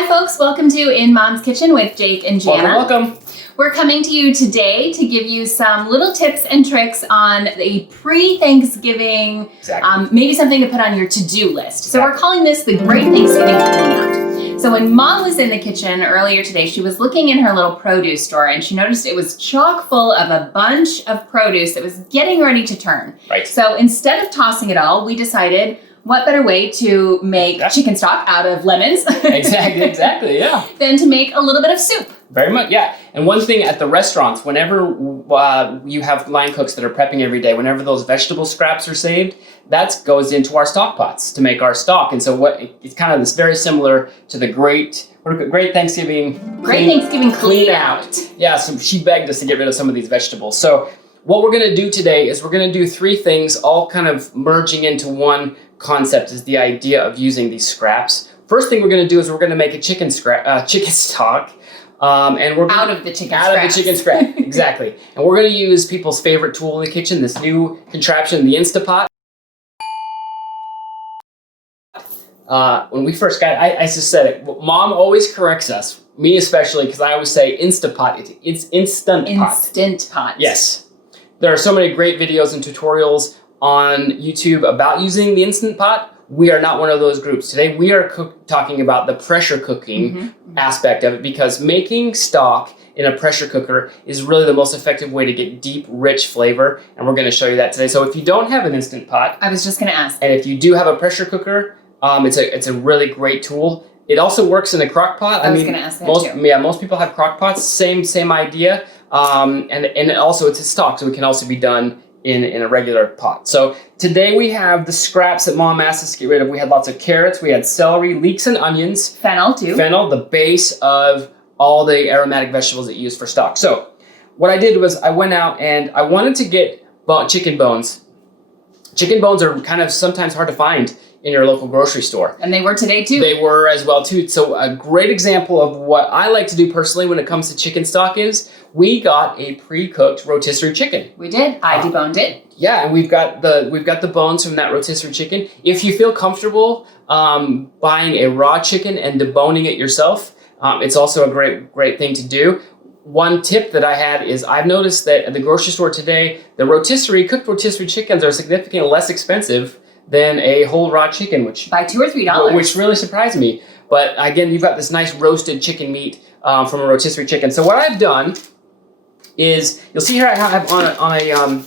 Hi folks, welcome to In Mom's Kitchen with Jake and Jana. Welcome. We're coming to you today to give you some little tips and tricks on a pre-Thanksgiving, maybe something to put on your to-do list. So we're calling this the Great Thanksgiving Cleanout. So when Mom was in the kitchen earlier today, she was looking in her little produce store and she noticed it was chock full of a bunch of produce that was getting ready to turn. Right. So instead of tossing it all, we decided, what better way to make chicken stock out of lemons exactly, yeah. than to make a little bit of soup. Very much, yeah. And one thing at the restaurants, whenever you have line cooks that are prepping every day, whenever those vegetable scraps are saved, that goes into our stock pots to make our stock. And so it's kind of this very similar to the Great Thanksgiving Clean Out. Yeah, so she begged us to get rid of some of these vegetables. So what we're going to do today is we're going to do three things, all kind of merging into one concept, is the idea of using these scraps. First thing we're going to do is we're going to make a chicken stock. And we're out of the chicken scrap, exactly. And we're going to use people's favorite tool in the kitchen, this new contraption, the Instapot. When we first got it, I just said it. Mom always corrects us, me especially, because I always say Instapot. It's Instant Pot. Instant Pot. Yes. There are so many great videos and tutorials on YouTube about using the Instant Pot. We are not one of those groups. Today we are talking about the pressure cooking aspect of it, because making stock in a pressure cooker is really the most effective way to get deep, rich flavor, and we're going to show you that today. So if you don't have an Instant Pot, I was just going to ask, and if you do have a pressure cooker, it's a really great tool. It also works in a crock pot. I was going to ask that too. Yeah, most people have crock pots. Same idea. And also it's a stock, so it can also be done in a regular pot. So today we have the scraps that Mom asked us to get rid of. We had lots of carrots, we had celery, leeks and onions. Fennel too. Fennel, the base of all the aromatic vegetables that you use for stock. So what I did was I went out and I wanted to get chicken bones. Chicken bones are kind of sometimes hard to find in your local grocery store. And they were today too. They were as well too. So a great example of what I like to do personally when it comes to chicken stock is we got a pre-cooked rotisserie chicken. We did. I deboned it. Yeah, and we've got the bones from that rotisserie chicken. If you feel comfortable buying a raw chicken and deboning it yourself, it's also a great thing to do. One tip that I had is I've noticed that at the grocery store today, the cooked rotisserie chickens are significantly less expensive than a whole raw chicken, which by $2 or $3, which really surprised me. But again, you've got this nice roasted chicken meat from a rotisserie chicken. So what I've done is, you'll see here I have on a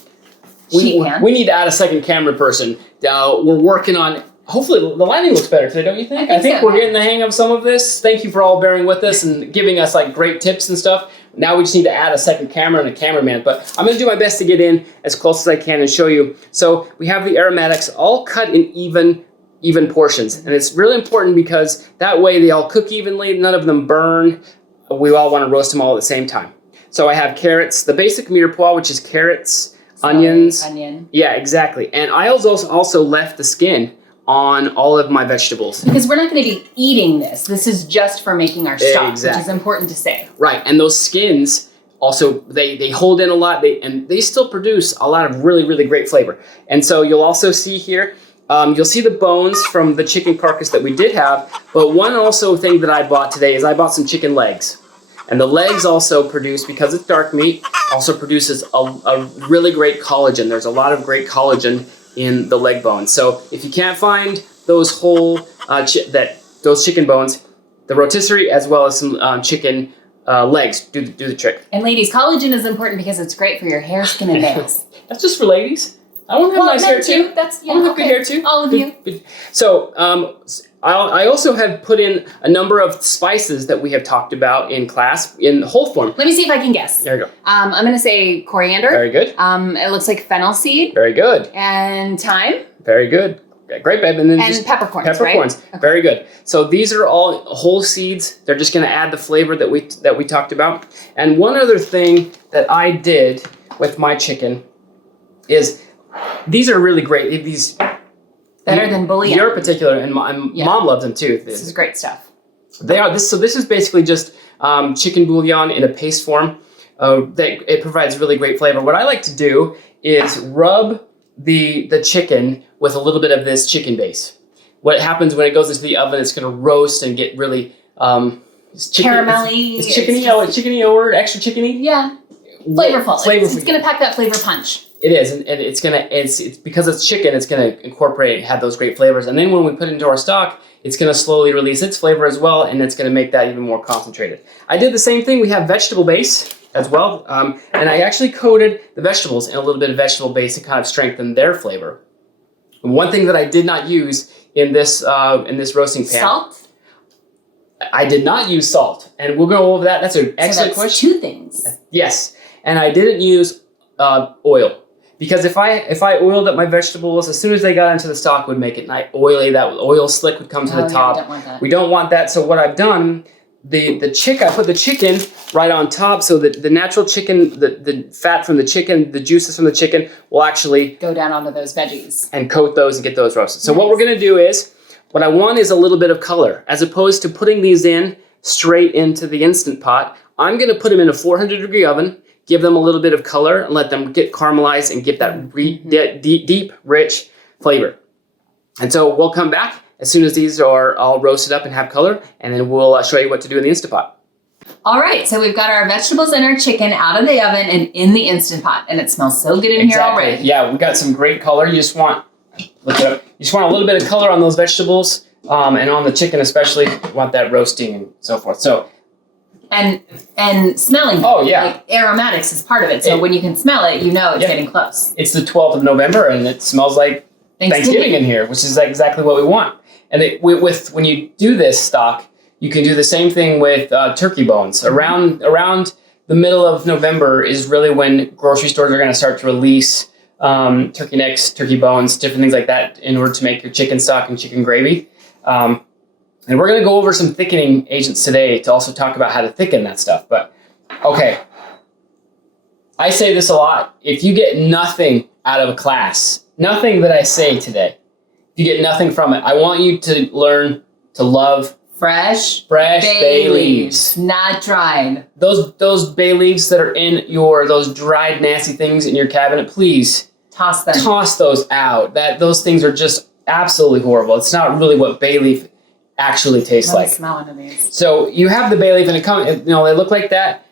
we need to add a second camera person. We're working on. Hopefully the lighting looks better today, don't you think? I think so, we're getting the hang of some of this. Thank you for all bearing with us and giving us like great tips and stuff. Now we just need to add a second camera and a cameraman, but I'm going to do my best to get in as close as I can and show you. So we have the aromatics all cut in even portions, and it's really important because that way they all cook evenly, none of them burn. We all want to roast them all at the same time. So I have carrots, the basic mirepoix, which is carrots, onions. Onion. Yeah, exactly. And I also left the skin on all of my vegetables. Because we're not going to be eating this. This is just for making our stock, exactly. Which is important to say. Right, and those skins also, they hold in a lot, and they still produce a lot of really, really great flavor. And so you'll also see here, you'll see the bones from the chicken carcass that we did have, but one also thing that I bought today is I bought some chicken legs. And the legs also produce, because it's dark meat, also produces a really great collagen. There's a lot of great collagen in the leg bones. So if you can't find those whole those chicken bones, the rotisserie as well as some chicken legs do the trick. And ladies, collagen is important because it's great for your hair, skin, and nails. That's just for ladies. I want to have nice hair too. That's I want to have good hair too. All of you. So I also have put in a number of spices that we have talked about in class in whole form. Let me see if I can guess. There you go. I'm going to say coriander. Very good. It looks like fennel seed. Very good. And thyme. Very good. Great, babe. And then peppercorns, Peppercorns. Right? Okay. Very good. So these are all whole seeds. They're just going to add the flavor that we talked about. And one other thing that I did with my chicken is these are really great. These better than bouillon. Your particular, and Mom loves them too. This is great stuff. They are this. So this is basically just chicken bouillon in a paste form. It provides really great flavor. What I like to do is rub the chicken with a little bit of this chicken base. What happens when it goes into the oven, it's going to roast and get really Caramelly. It's chickeny. Oh, it's chickeny or extra chickeny. Yeah. Flavorful. Flavorful. It's going to pack that flavor punch. It is, and it's because it's chicken. It's gonna incorporate, have those great flavors, and then when we put it into our stock, it's gonna slowly release its flavor as well, and it's gonna make that even more concentrated. I did the same thing. We have vegetable base as well, and I actually coated the vegetables in a little bit of vegetable base to kind of strengthen their flavor. One thing that I did not use in this roasting pan. Salt? I did not use salt, and we'll go over that. That's an excellent question. 2 things. Yes, and I didn't use oil. Because if I oiled up my vegetables, as soon as they got into the stock, would make it oily. That oil slick would come to the top. Yeah, we don't want that. We don't want that. So what I've done, I put the chicken right on top, so that the natural chicken, the fat from the chicken, the juices from the chicken will actually go down onto those veggies and coat those and get those roasted. So what we're gonna do is, what I want is a little bit of color, as opposed to putting these in straight into the Instant Pot. I'm gonna put them in a 400-degree oven. Give them a little bit of color and let them get caramelized and get that deep, rich flavor. And so we'll come back as soon as these are all roasted up and have color, and then we'll show you what to do in the Instant Pot. All right, so we've got our vegetables and our chicken out of the oven and in the Instant Pot, and it smells so good in here already. Yeah, we got some great color. You just want, look it up. You just want a little bit of color on those vegetables, and on the chicken especially. You want that roasting and so forth. So. And smelling. Oh, yeah. Like aromatics is part of it. So when you can smell it, you know it's getting close. It's the 12th of November, and it smells like Thanksgiving in here, which is exactly what we want. And when you do this stock, you can do the same thing with turkey bones. Around the middle of November is really when grocery stores are going to start to release turkey necks, turkey bones, different things like that in order to make your chicken stock and chicken gravy. And we're going to go over some thickening agents today to also talk about how to thicken that stuff. But, okay, I say this a lot. If you get nothing out of a class, nothing that I say today, if you get nothing from it, I want you to learn to love fresh bay leaves. Not dried. Those bay leaves that are in those dried nasty things in your cabinet, please toss them. Toss those out. Those things are just absolutely horrible. It's not really what bay leaf actually tastes like. Smell one of these. So you have the bay leaf, and they look like that.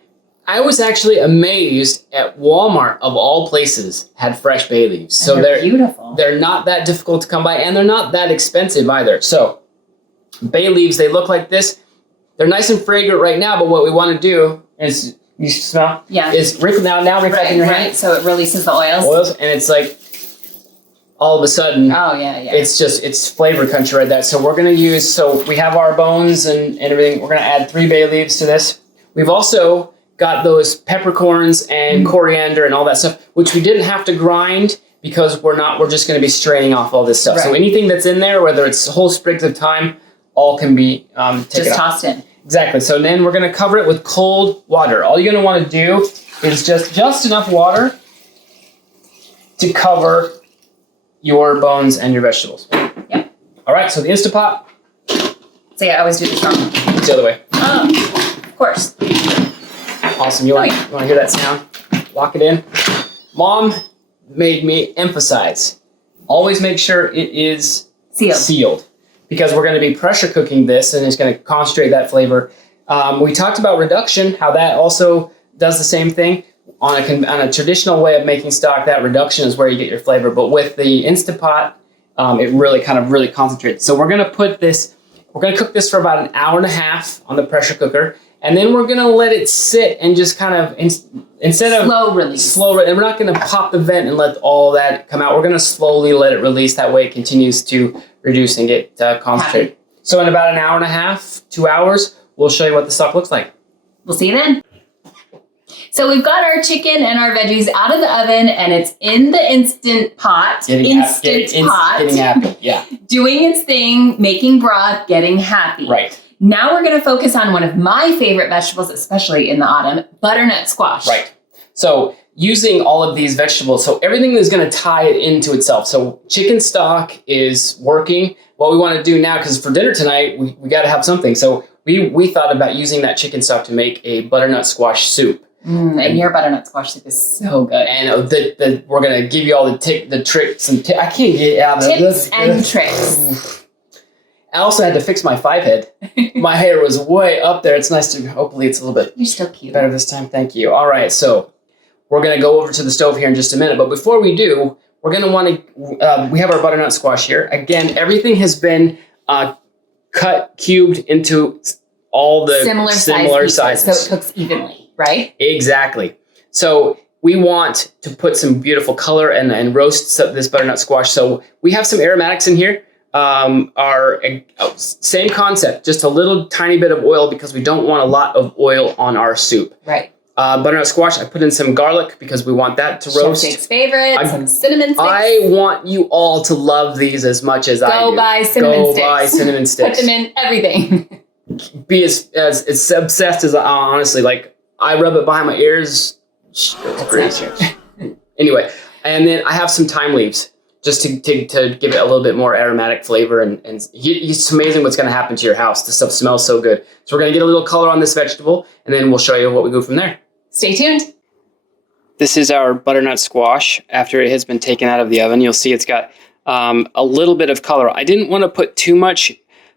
I was actually amazed at Walmart, of all places, had fresh bay leaves. So they're beautiful. They're not that difficult to come by, and they're not that expensive either. So bay leaves, they look like this. They're nice and fragrant right now, but what we want to do is, you smell? Yeah. Is rip now rip that in your hand. So it releases the oils. And it's like, all of a sudden, it's flavor country right there. So we're going to use, we have our bones and everything. We're going to add 3 bay leaves to this. We've also got those peppercorns and coriander and all that stuff, which we didn't have to grind because we're just going to be straining off all this stuff. Right. So anything that's in there, whether it's whole sprigs of thyme, all can be taken just tossed in. Exactly. So then we're going to cover it with cold water. All you're going to want to do is just enough water to cover your bones and your vegetables. Yep. All right, so the Instant Pot. So I always do this wrong. It's the other way. Oh, of course. Awesome. You want to hear that sound? Lock it in. Mom made me emphasize, always make sure it is sealed. Because we're going to be pressure cooking this, and it's going to concentrate that flavor. We talked about reduction, how that also does the same thing. On a traditional way of making stock, that reduction is where you get your flavor. But with the Instant Pot, it really concentrates. So we're going to cook this for about an hour and a half on the pressure cooker. And then we're going to let it sit and just kind of, instead of slow release. And we're not going to pop the vent and let all that come out. We're going to slowly let it release. That way it continues to reduce and get concentrated. So in about an hour and a half, 2 hours, we'll show you what the stock looks like. We'll see you then. So we've got our chicken and our veggies out of the oven, and it's in the Instant Pot. Getting happy, yeah. Doing its thing, making broth, getting happy. Right. Now we're going to focus on one of my favorite vegetables, especially in the autumn, butternut squash. Right. So using all of these vegetables, so everything is going to tie it into itself. So chicken stock is working. What we want to do now, because for dinner tonight, we got to have something. So we thought about using that chicken stock to make a butternut squash soup. And your butternut squash soup is so good. And we're going to give you all the tricks and I can't get out of tips and tricks. I also had to fix my 5-head. My hair was way up there. It's nice to, hopefully it's a little bit You're still cute. better this time. Thank you. All right, so we're going to go over to the stove here in just a minute. But before we do, we're going to want to, we have our butternut squash here. Again, everything has been cut, cubed into all the similar sizes. So it cooks evenly, right? Exactly. So we want to put some beautiful color and roast this butternut squash. So we have some aromatics in here. Same concept, just a little tiny bit of oil because we don't want a lot of oil on our soup. Right. Butternut squash, I put in some garlic because we want that to roast. Chef Jake's favorite, some cinnamon sticks. I want you all to love these as much as I do. Go buy cinnamon sticks. Go buy cinnamon sticks. Put them in everything. Be as obsessed as honestly, like I rub it behind my ears. Anyway, and then I have some thyme leaves just to give it a little bit more aromatic flavor. And it's amazing what's going to happen to your house. This stuff smells so good. So we're going to get a little color on this vegetable, and then we'll show you what we do from there. Stay tuned. This is our butternut squash after it has been taken out of the oven. You'll see it's got a little bit of color. I didn't want to put too much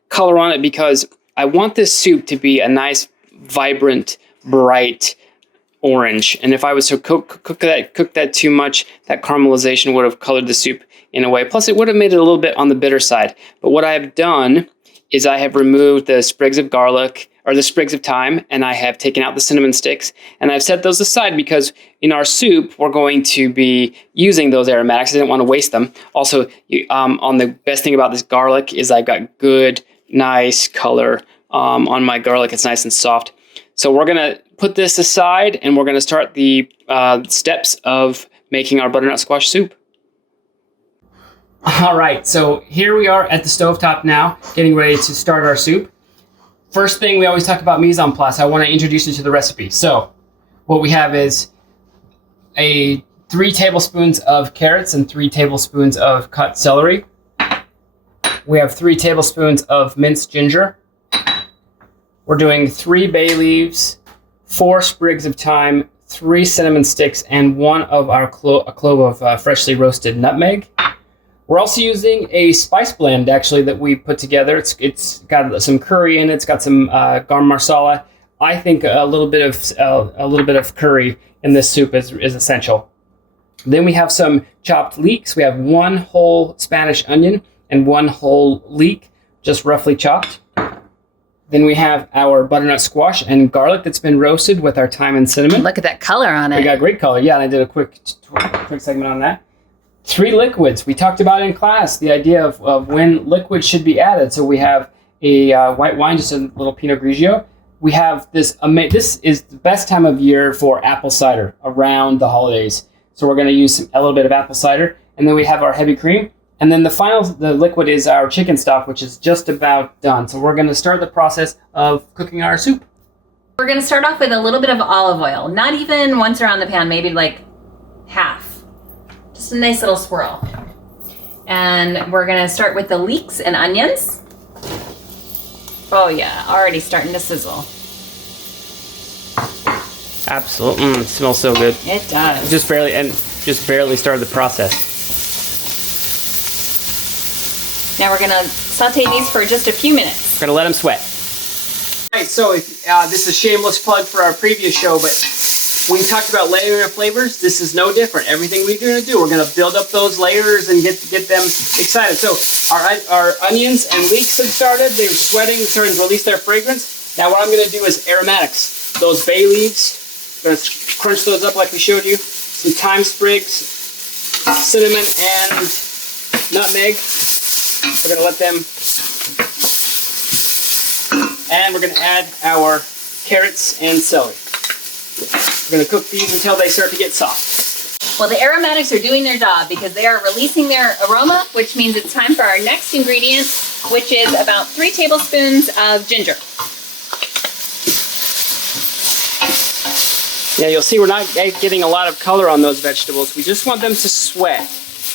color on it because I want this soup to be a nice, vibrant, bright orange. And if I was to cook that too much, that caramelization would have colored the soup in a way. Plus, it would have made it a little bit on the bitter side. But what I have done is I have removed the sprigs of garlic or the sprigs of thyme, and I have taken out the cinnamon sticks, and I've set those aside because in our soup, we're going to be using those aromatics. I didn't want to waste them. Also, on the best thing about this garlic is I've got good, nice color on my garlic. It's nice and soft. So we're going to put this aside, and we're going to start the steps of making our butternut squash soup. All right, so here we are at the stovetop now, getting ready to start our soup. First thing, we always talk about mise en place. I want to introduce you to the recipe. So what we have is 3 tablespoons of carrots and 3 tablespoons of cut celery. We have 3 tablespoons of minced ginger. We're doing 3 bay leaves, 4 sprigs of thyme, 3 cinnamon sticks, and 1 of our clove of freshly roasted nutmeg. We're also using a spice blend, actually, that we put together. It's got some curry in it. It's got some garam marsala. I think a little bit of curry in this soup is essential. Then we have some chopped leeks. We have 1 whole Spanish onion and 1 whole leek, just roughly chopped. Then we have our butternut squash and garlic that's been roasted with our thyme and cinnamon. Look at that color on it. We got great color. Yeah, and I did a quick segment on that. 3 liquids. We talked about in class the idea of when liquid should be added. So we have a white wine, just a little Pinot Grigio. We have this. This is the best time of year for apple cider around the holidays. So we're going to use a little bit of apple cider, and then we have our heavy cream. And then the liquid is our chicken stock, which is just about done. So we're going to start the process of cooking our soup. We're going to start off with a little bit of olive oil. Not even once around the pan, maybe like half. Just a nice little swirl. And we're gonna start with the leeks and onions. Oh yeah, already starting to sizzle. Absolutely, it smells so good. It does. Just barely started the process. Now we're gonna saute these for just a few minutes. We're gonna let them sweat. All right, so this is a shameless plug for our previous show, but we talked about layering of flavors. This is no different. Everything we're going to do, we're going to build up those layers and get them excited. So our onions and leeks have started. They're sweating, starting to release their fragrance. Now what I'm going to do is aromatics. Those bay leaves, I'm going to crunch those up like we showed you. Some thyme sprigs, cinnamon, and nutmeg. We're going to let them... And we're going to add our carrots and celery. We're going to cook these until they start to get soft. Well, the aromatics are doing their job because they are releasing their aroma, which means it's time for our next ingredient, which is about 3 tablespoons of ginger. Yeah, you'll see we're not getting a lot of color on those vegetables. We just want them to sweat,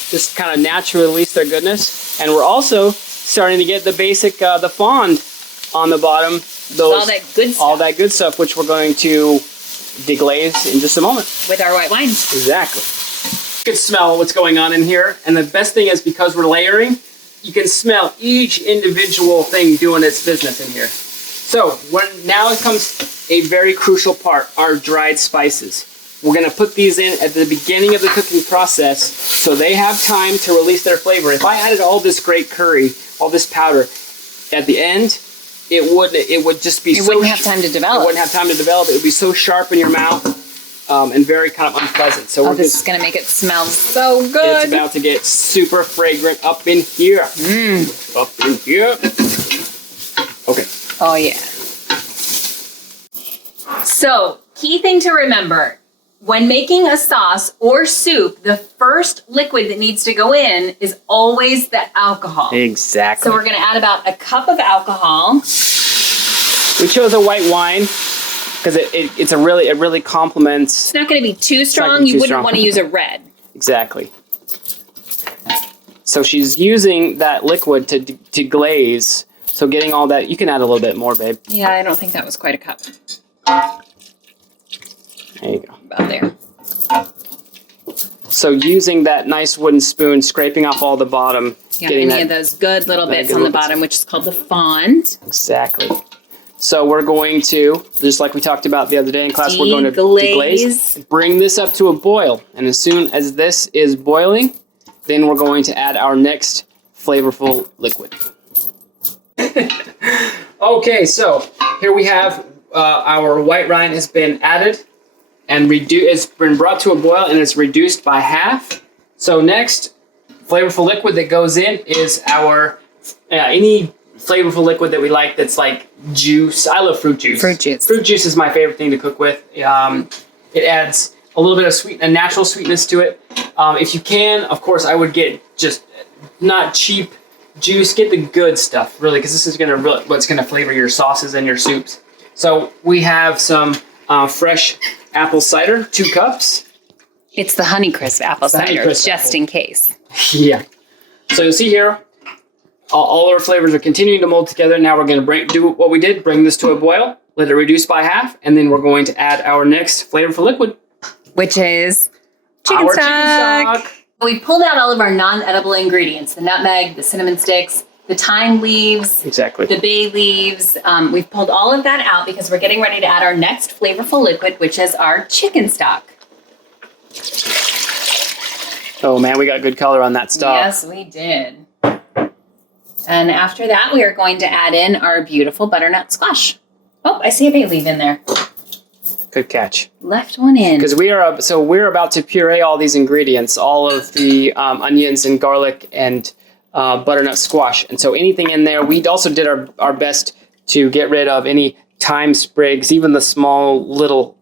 just kind of naturally release their goodness. And we're also starting to get the basic, the fond on the bottom. All that good stuff. All that good stuff, which we're going to deglaze in just a moment. With our white wines. Exactly. You can smell what's going on in here. And the best thing is because we're layering, you can smell each individual thing doing its business in here. So now comes a very crucial part, our dried spices. We're gonna put these in at the beginning of the cooking process so they have time to release their flavor. If I added all this great curry, all this powder, at the end, it would just be It wouldn't have time to develop. It wouldn't have time to develop. It would be so sharp in your mouth and very kind of unpleasant. So this is gonna make it smell so good. It's about to get super fragrant up in here. Up in here. Okay. Oh yeah. So, key thing to remember, when making a sauce or soup, the first liquid that needs to go in is always the alcohol. Exactly. So we're gonna add about a cup of alcohol. We chose a white wine because it really complements. It's not gonna be too strong. You wouldn't want to use a red. Exactly. So she's using that liquid to glaze. So getting all that, you can add a little bit more, babe. Yeah, I don't think that was quite a cup. There you go. About there. So using that nice wooden spoon, scraping off all the bottom. Yeah, any of those good little bits on the bottom, which is called the fond. Exactly. So we're going to, just like we talked about the other day in class, we're going to deglaze. Bring this up to a boil. And as soon as this is boiling, then we're going to add our next flavorful liquid. Okay, so here we have our white wine has been added and it's been brought to a boil and it's reduced by half. So next flavorful liquid that goes in is our any flavorful liquid that we like that's like juice. I love fruit juice. Fruit juice. Fruit juice is my favorite thing to cook with. It adds a little bit of a natural sweetness to it. If you can, of course, I would get just not cheap juice. Get the good stuff, really, because this is what's gonna flavor your sauces and your soups. So we have some fresh apple cider, 2 cups. It's the Honeycrisp apple cider, just in case. Yeah. So you'll see here, all our flavors are continuing to mold together. Now we're going to do what we did, bring this to a boil, let it reduce by half, and then we're going to add our next flavorful liquid. Which is chicken stock. We pulled out all of our non-edible ingredients, the nutmeg, the cinnamon sticks, the thyme leaves, the bay leaves. We've pulled all of that out because we're getting ready to add our next flavorful liquid, which is our chicken stock. Oh man, we got good color on that stock. Yes, we did. And after that, we are going to add in our beautiful butternut squash. Oh, I see a bay leaf in there. Good catch. Left one in. Because we're about to puree all these ingredients, all of the onions and garlic and butternut squash. And so anything in there, we also did our best to get rid of any thyme sprigs, even the small little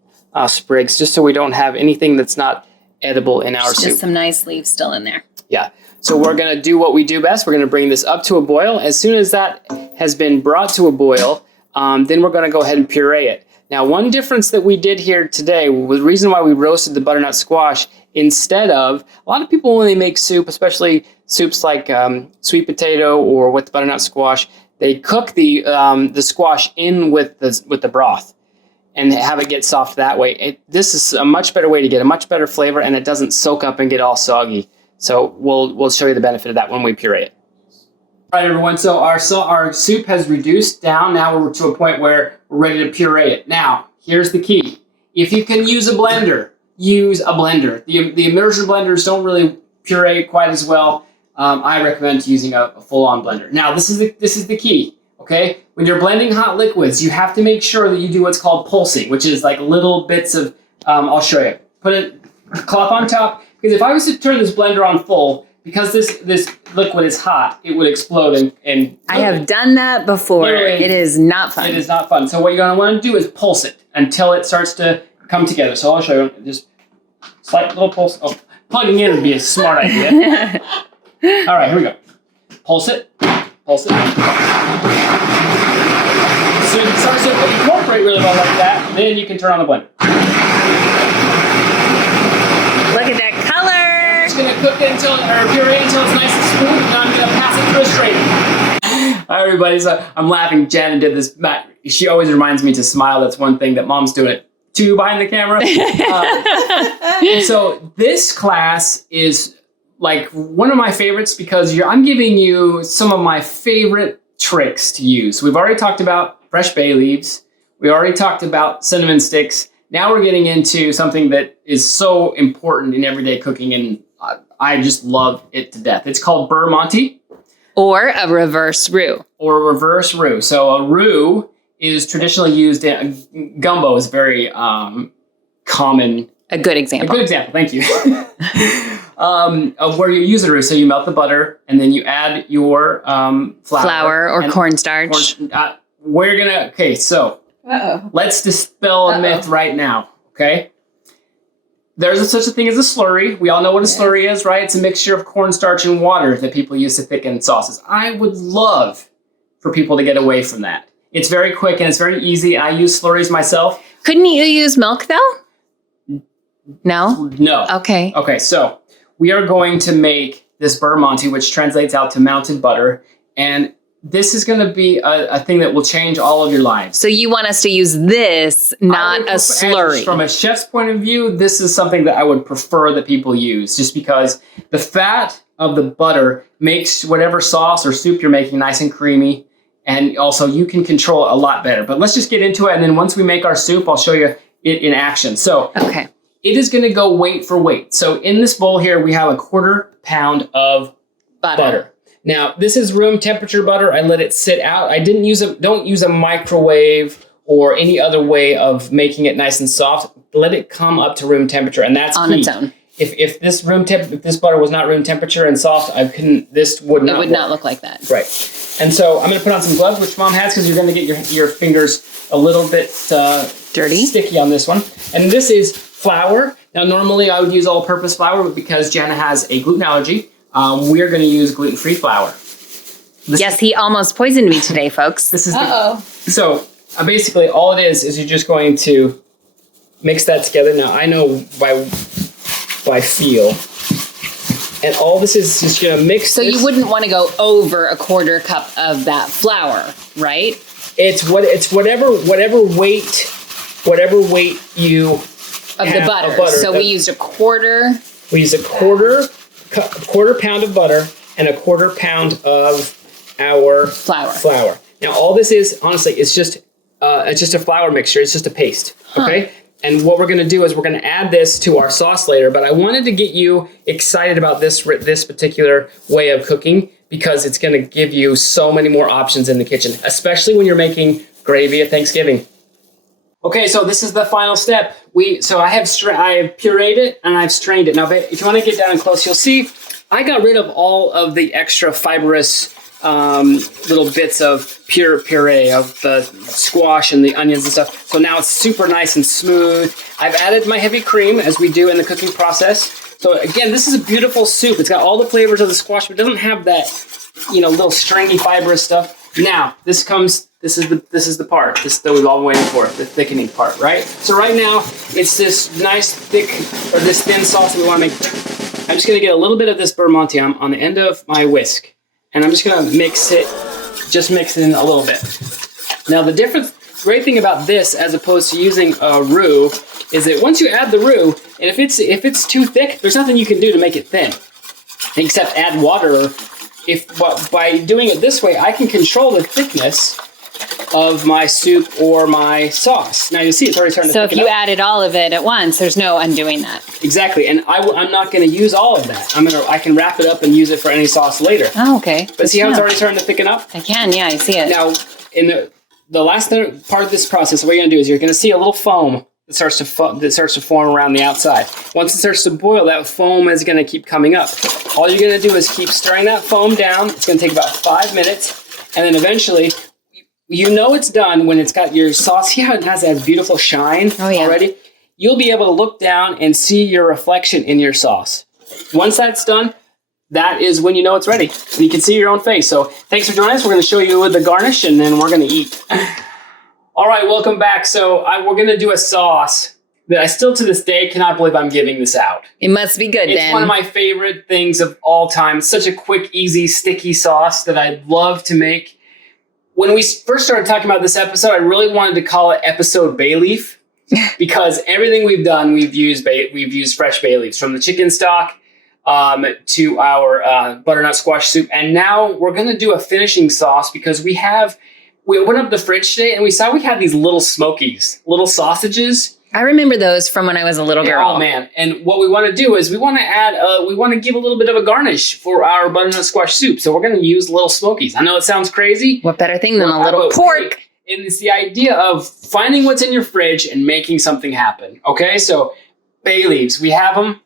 sprigs, just so we don't have anything that's not edible in our soup. Just some nice leaves still in there. Yeah. So we're going to do what we do best. We're going to bring this up to a boil. As soon as that has been brought to a boil, then we're going to go ahead and puree it. Now, one difference that we did here today, the reason why we roasted the butternut squash instead of, a lot of people when they make soup, especially soups like sweet potato or with the butternut squash, they cook the squash in with the broth and have it get soft that way. This is a much better way to get a much better flavor, and it doesn't soak up and get all soggy. So we'll show you the benefit of that when we puree it. All right, everyone. So our soup has reduced down. Now we're to a point where we're ready to puree it. Now, here's the key. If you can use a blender, use a blender. The immersion blenders don't really puree quite as well. I recommend using a full-on blender. Now, this is the key. Okay, when you're blending hot liquids, you have to make sure that you do what's called pulsing, which is like little bits of. I'll show you. Put a cloth on top. Because if I was to turn this blender on full, because this liquid is hot, it would explode and I have done that before. It is not fun. It is not fun. So what you're going to want to do is pulse it until it starts to come together. So I'll show you. Just slight little pulse. Oh, plugging in would be a smart idea. All right, here we go. Pulse it. Pulse it. So it starts to incorporate really well like that. Then you can turn on the blender. Look at that color. I'm just going to cook it puree until it's nice and smooth, and I'm going to pass it through a strainer. Hi, everybody. So I'm laughing. Jen did this. She always reminds me to smile. That's one thing that Mom's doing it too behind the camera. So this class is like one of my favorites because I'm giving you some of my favorite tricks to use. We've already talked about fresh bay leaves. We already talked about cinnamon sticks. Now we're getting into something that is so important in everyday cooking, and I just love it to death. It's called Beurre Monte. Or a reverse roux. Or a reverse roux. So a roux is traditionally used in gumbo is very common. A good example. A good example, thank you. Of where you use a roux. So you melt the butter and then you add your flour or cornstarch. We're gonna, okay, so let's dispel a myth right now, okay? There's such a thing as a slurry. We all know what a slurry is, right? It's a mixture of cornstarch and water that people use to thicken sauces. I would love for people to get away from that. It's very quick and it's very easy. I use slurries myself. Couldn't you use milk though? No? No. Okay. Okay, so we are going to make this Beurre Monte, which translates out to melted butter. And this is going to be a thing that will change all of your lives. So you want us to use this, not a slurry. From a chef's point of view, this is something that I would prefer that people use, just because the fat of the butter makes whatever sauce or soup you're making nice and creamy. And also you can control it a lot better. But let's just get into it. And then once we make our soup, I'll show you it in action. So it is going to go weight for weight. So in this bowl here, we have a 1/4 pound of butter. Now, this is room temperature butter. I let it sit out. I don't use a microwave or any other way of making it nice and soft. Let it come up to room temperature, and that's on key. Its own. If this butter was not room temperature and soft, this would not look like that. Right. And so I'm going to put on some gloves, which Mom has, because you're going to get your fingers a little bit dirty, sticky on this one. And this is flour. Now, normally I would use all-purpose flour, but because Jana has a gluten allergy, we're going to use gluten-free flour. Yes, he almost poisoned me today, folks. This is so basically all it is you're just going to mix that together. Now I know by feel, and all this is just going to mix. So you wouldn't want to go over a 1/4 cup of that flour, right? It's whatever weight you of the butter. So we used a quarter. We used a quarter pound of butter and a 1/4 pound of our flour. Now, all this is, honestly, it's just a flour mixture. It's just a paste, okay? And what we're going to do is we're going to add this to our sauce later. But I wanted to get you excited about this particular way of cooking because it's going to give you so many more options in the kitchen, especially when you're making gravy at Thanksgiving. Okay, so this is the final step. I have pureed it and I've strained it. Now, if you want to get down close, you'll see I got rid of all of the extra fibrous little bits of puree of the squash and the onions and stuff. So now it's super nice and smooth. I've added my heavy cream as we do in the cooking process. So again, this is a beautiful soup. It's got all the flavors of the squash, but it doesn't have that, little stringy fibrous stuff. Now, this is the part that we've all been waiting for, the thickening part, right? So right now, it's this nice thick, or this thin sauce that we want to make thick. I'm just going to get a little bit of this Beurre Monte on the end of my whisk. And I'm just going to mix it in a little bit. Now, the great thing about this, as opposed to using a roux, is that once you add the roux, and if it's too thick, there's nothing you can do to make it thin, except add water. By doing it this way, I can control the thickness of my soup or my sauce. Now you see it's already starting to thicken up. So if you added all of it at once, there's no undoing that. Exactly, and I'm not going to use all of that. I can wrap it up and use it for any sauce later. Oh, okay. But see how it's already starting to thicken up? I can, yeah, I see it. Now, in the last part of this process, what you're going to do is you're going to see a little foam that starts to form around the outside. Once it starts to boil, that foam is going to keep coming up. All you're going to do is keep stirring that foam down. It's going to take about 5 minutes, and then eventually, it's done when it's got your sauce. See how it has that beautiful shine already? You'll be able to look down and see your reflection in your sauce. Once that's done, that is when you know it's ready. And you can see your own face. So thanks for joining us. We're going to show you the garnish, and then we're going to eat. All right, welcome back. So we're going to do a sauce that I still to this day cannot believe I'm giving this out. It must be good, It's one of my favorite things of all time. It's such a quick, easy, sticky sauce that I love to make. When we first started talking about this episode, I really wanted to call it episode bay leaf because everything we've done, we've used fresh bay leaves from the chicken stock to our butternut squash soup. And now we're going to do a finishing sauce because we opened up the fridge today and we saw we had these little smokies, little sausages. I remember those from when I was a little girl. Oh man. And what we want to do is we want to give a little bit of a garnish for our butternut squash soup. So we're going to use little smokies. I know it sounds crazy. What better thing than a little pork? And it's the idea of finding what's in your fridge and making something happen. Okay, so bay leaves, we have them.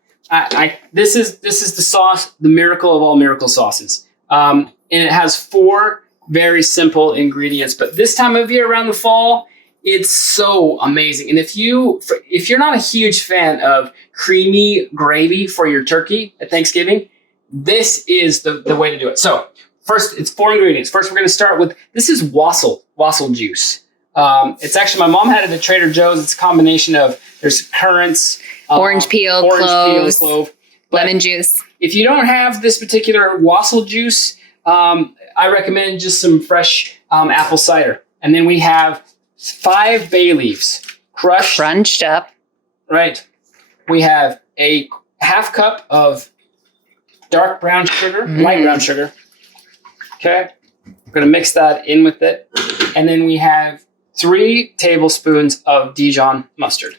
This is the sauce, the miracle of all miracle sauces. And it has 4 very simple ingredients. But this time of year around the fall, it's so amazing. And if you're not a huge fan of creamy gravy for your turkey at Thanksgiving, this is the way to do it. So first, it's 4 ingredients. First, we're going to start with, this is wassail juice. It's actually, my mom had it at Trader Joe's. It's a combination of, there's currants, orange peel, clove, lemon juice. If you don't have this particular wassail juice, I recommend just some fresh apple cider. And then we have 5 bay leaves, crunched up. Right. We have a half cup of dark brown sugar, light brown sugar. Okay. We're going to mix that in with it. And then we have 3 tablespoons of Dijon mustard.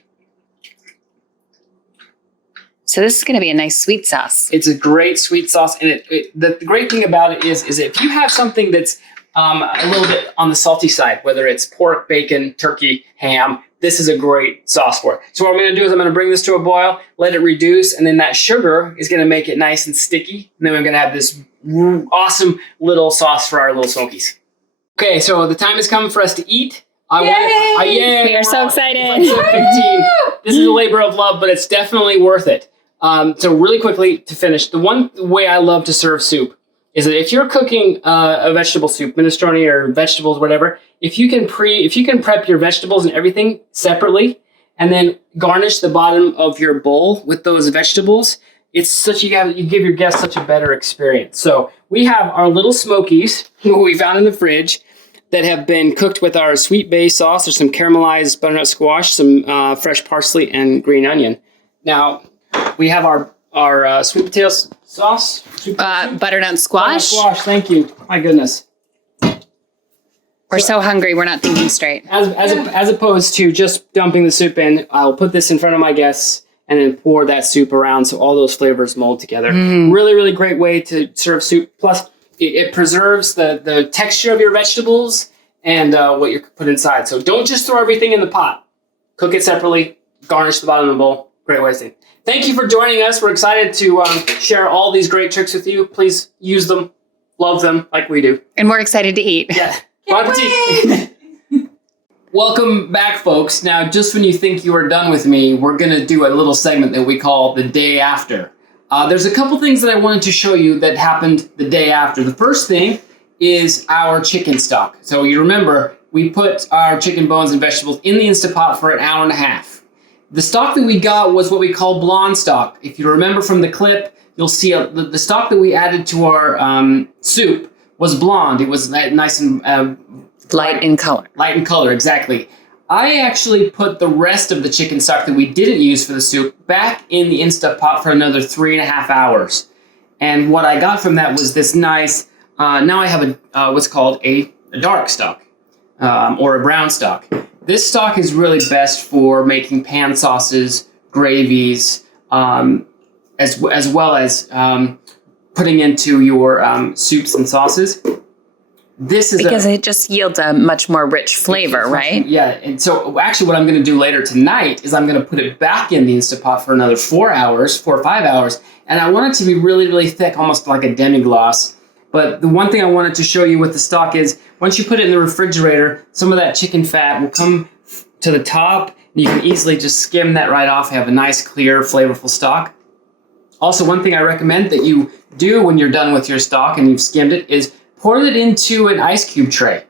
So this is going to be a nice sweet sauce. It's a great sweet sauce. And the great thing about it is if you have something that's a little bit on the salty side, whether it's pork, bacon, turkey, ham, this is a great sauce for it. So what I'm going to do is I'm going to bring this to a boil, let it reduce, and then that sugar is going to make it nice and sticky. And then we're going to have this awesome little sauce for our little smokies. Okay, so the time has come for us to eat. Yay! We are so excited. It's like 15. This is a labor of love, but it's definitely worth it. So really quickly to finish, the one way I love to serve soup is that if you're cooking a vegetable soup, minestrone or vegetables, whatever, if you can prep your vegetables and everything separately, and then garnish the bottom of your bowl with those vegetables, you give your guests such a better experience. So we have our little smokies, who we found in the fridge, that have been cooked with our sweet bay sauce. There's some caramelized butternut squash, some fresh parsley, and green onion. Now we have our sweet potato sauce. Butternut squash. Thank you. My goodness. We're so hungry. We're not thinking straight. As opposed to just dumping the soup in, I'll put this in front of my guests and then pour that soup around so all those flavors mold together. Really, really great way to serve soup. Plus, it preserves the texture of your vegetables and what you put inside. So don't just throw everything in the pot. Cook it separately. Garnish the bottom of the bowl. Great way to see. Thank you for joining us. We're excited to share all these great tricks with you. Please use them. Love them like we do. And we're excited to eat. Yeah. Bon appetit. Welcome back, folks. Now, just when you think you are done with me, we're going to do a little segment that we call the day after. There's a couple things that I wanted to show you that happened the day after. The first thing is our chicken stock. So you remember, we put our chicken bones and vegetables in the Instapot for an hour and a half. The stock that we got was what we call blonde stock. If you remember from the clip, you'll see the stock that we added to our soup was blonde. It was nice and light in color. Light in color, exactly. I actually put the rest of the chicken stock that we didn't use for the soup back in the Instapot for another 3.5 hours. And what I got from that was this nice, now I have what's called a dark stock, or a brown stock. This stock is really best for making pan sauces, gravies, as well as putting into your soups and sauces. This is because it just yields a much more rich flavor, right? Yeah, and so actually what I'm going to do later tonight is I'm going to put it back in the Instapot for another 4 or 5 hours, and I want it to be really, really thick, almost like a demi-glace. But the one thing I wanted to show you with the stock is once you put it in the refrigerator, some of that chicken fat will come to the top, and you can easily just skim that right off and have a nice, clear, flavorful stock. Also, one thing I recommend that you do when you're done with your stock and you've skimmed it is pour it into an ice cube tray.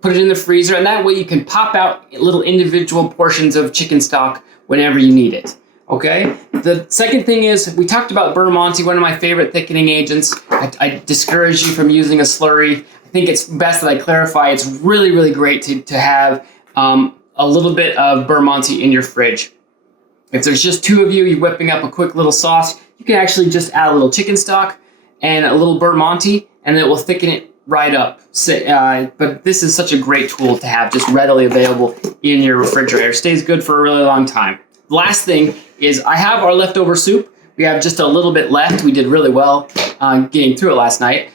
Put it in the freezer, and that way you can pop out little individual portions of chicken stock whenever you need it. Okay? The second thing is, we talked about Beurre Monte, one of my favorite thickening agents. I discourage you from using a slurry. I think it's best that I clarify. It's really, really great to have a little bit of Beurre Monte in your fridge. If there's just 2 of you, you're whipping up a quick little sauce, you can actually just add a little chicken stock and a little Beurre Monte, and it will thicken it right up. But this is such a great tool to have just readily available in your refrigerator. Stays good for a really long time. Last thing is I have our leftover soup. We have just a little bit left. We did really well getting through it last night.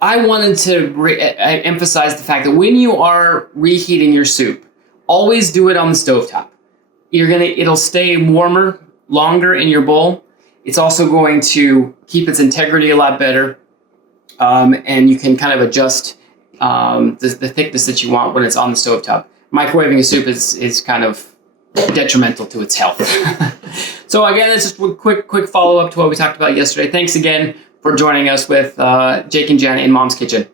I wanted to emphasize the fact that when you are reheating your soup, always do it on the stovetop. It'll stay warmer longer in your bowl. It's also going to keep its integrity a lot better. And you can kind of adjust the thickness that you want when it's on the stovetop. Microwaving a soup is kind of detrimental to its health. So again, that's just a quick follow-up to what we talked about yesterday. Thanks again for joining us with Jake and Jen in Mom's Kitchen.